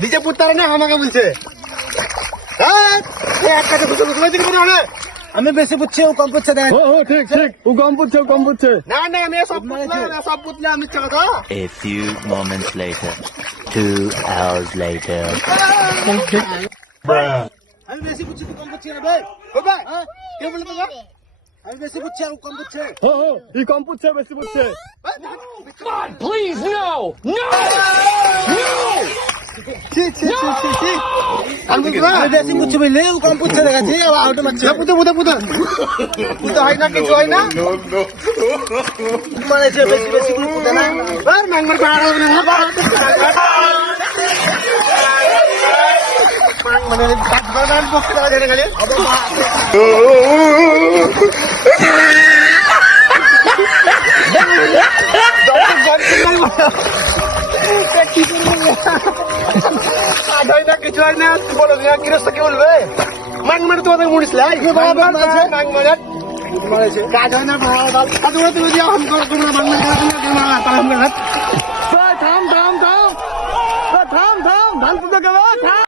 নিজে পুত্তারে না আমাকে বলছে আমি বেশি পুচ্ছি ও কম পুচ্ছে দেখ ঠিক ঠিক ও কম পুচ্ছে না না আমি সব পুতলে আমি চাঁদা A few moments later. 2 hours later. আমি বেশি পুচ্ছি তুই কম পুচ্ছি না ভাই ভাই কে বলে তোকে আমি বেশি পুচ্ছি আর ও কম পুচ্ছে ই কম পুচ্ছে বেশি পুচ্ছে Please, no! No! আমি বেশি পুচ্ছি বুঝলি ও কম পুচ্ছে দেখাচ্ছি আউটে মারছে পুতে হয় না কিছু হয় না মানে যে বেশি বেশি গুলো পুতে না আর মাংমার পাড়া হবে না মানে কাজ বাগান বসে দাঁড়া জেনে গেলে কিছু হয় না বলো গৃহস্থ কি বলবে মাং মানে তোমাদের মুড়িস কাজ হয় না তুমি